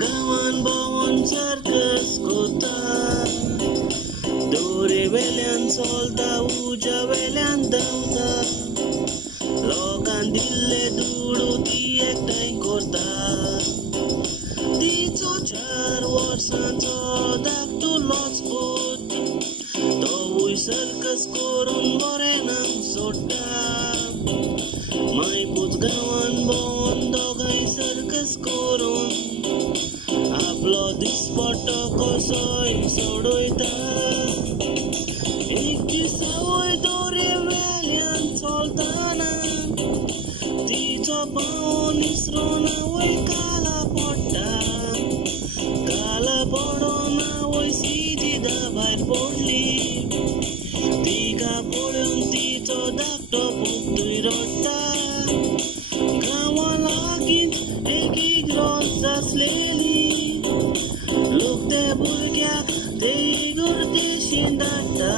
गावान भोंवून सर्कस कोता दोरे वेल्यान चलता उज्या वेल्यान धांवता लोकांन दिल्ले दुडू ती एकठांय करता तिचो 4 वर्सांचो धाकटो लोचपूत तोवूय सर्कस करून बरें नांव सोडटा मायपूत गांवान भोंवून दोगांय सर्कस करून आपलो दिसपट्टो कसोय सोडयता एक दिसा वयर दोरे वेल्यान चलताना तिचो पांव निसरून आवय काला पडटा काला पडून आवय सिधी भायर पडली तिका पळोवन तिचो धाकटो पुतूय रडटा गांवा लागींच एक इग्रोज आसलेली लोक त्या भुरग्याक ते इगर्देशीन धाडटा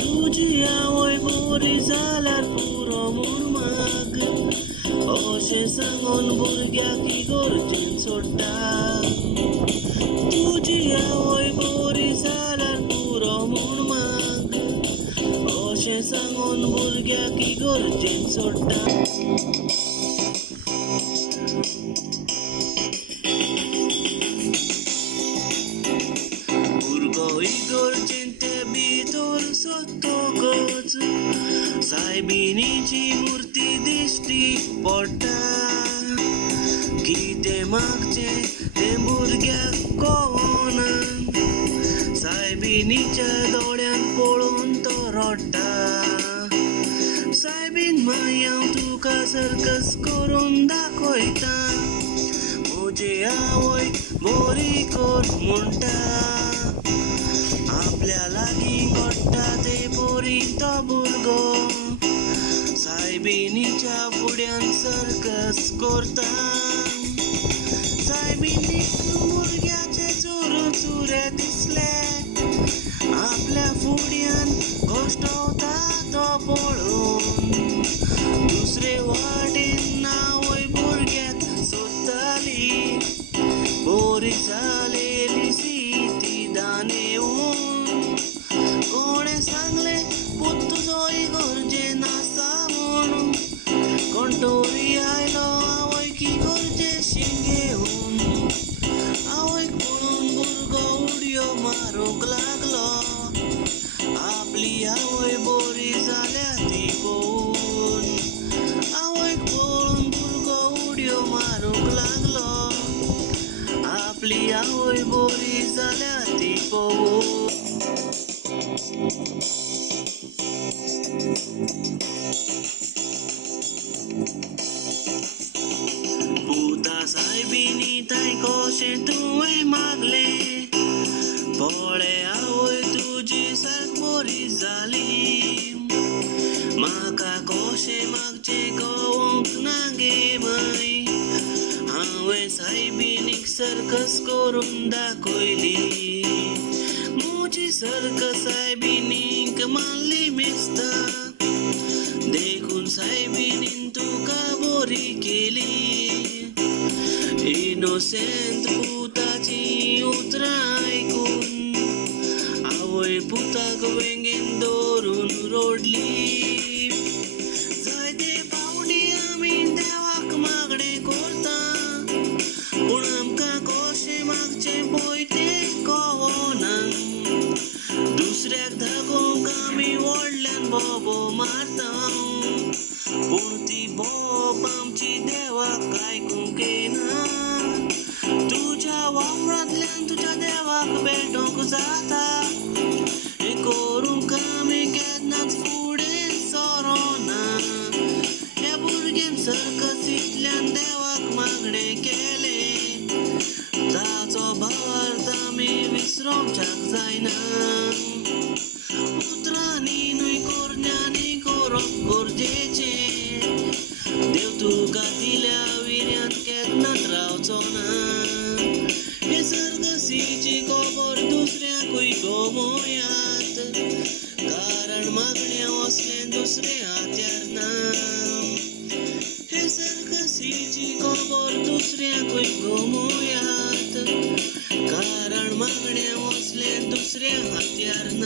तुजी आवय बरी जाल्यार पुरो म्हूण माग अशें सांगून भुरग्याक इगर्जेन सोडटा तुजी आवय बरी जाल्यार पुरो म्हूण माग अशें सांगून भुरग्याक इगर्जेन सोडटा भुरगो इगर्जेन ते भितर सोदतकच सायबिणीची मुर्ती दिश्टी पडटा कितें मागचें तें भुरग्याक कळना सायबिणीच्या दोळ्यान पळोवन तो रडटा सायबीन माय हांव तुका सर्कस करून दाखयता म्हजी आवय बरी कर म्हणटा आपल्या लागीं घडटा ते पोरी तो भुरगो सायबिणीच्या फुड्यान सर्कस करता सायबिणीक भुरग्याचे चुरे दिसले आपल्या फुड्यान गोश्टवता तो पळोवन दुसरे वाटेन आवय भुरग्याक सोदताली बरी जालेली ती दानेवून कोणें सांगलें पूत तुजो इगर्जेन आसा म्हूण कंटोरी आयलो आवयक इगर्जेशीं घेवन आवयक पळोवन भुरगो उडयो मारूंक लागलो आपली आवय बरी जाल्या ती पळोवन आवयक पळोवन भुरगो उडयो मारूंक लागलो आपली आवय बरी जाल्या ती पळोवन पुता सायबिणी ताय कशें तुवें मागलें पळय आवय तुजी सारक बरी जाली म्हाका कशें मागचें कळोंक ना गे माय हांवें सायबिणीक सर्कस करून दाखयली म्हजी सर्कस सायबिणीक मारली मेस्ता देखून सायबिणीन तुका बरी केली इनोसेंट पुताची उतरां आयकून आवय पुताक वेंगेन दवरून रडली जायते फावटी आमी देवाक मागणें करता पूण आमकां कशें मागचें पळय तें कळना दुसऱ्याक धागोवंक आमी व्हडल्यान बोबो मारता पूण ती बोब आमची देवाक आयकूंक येना तुज्या वावरांतल्यान तुज्या देवाक भेटोंक जाता हें करूंक आमी केन्नाच फुडें सरोना ह्या भुरग्यान सर्कसींतल्यान देवाक मागणें केलें ताचो भावार्थ आमी विसरोवच्याक जायना उतरांनी न्हय कोरण्यांनी करप गरजेचें देव तुका दिल्या विर्यान केन्नाच रावचो ना हे सर्कसीची खबर दुसऱ्याकूय गमोयात कारण मागण्या वसलें दुसरें हात्यार ना हे सर्कसीची खबर दुसऱ्याकूय गमोयात दुसऱ्या हत्यारनं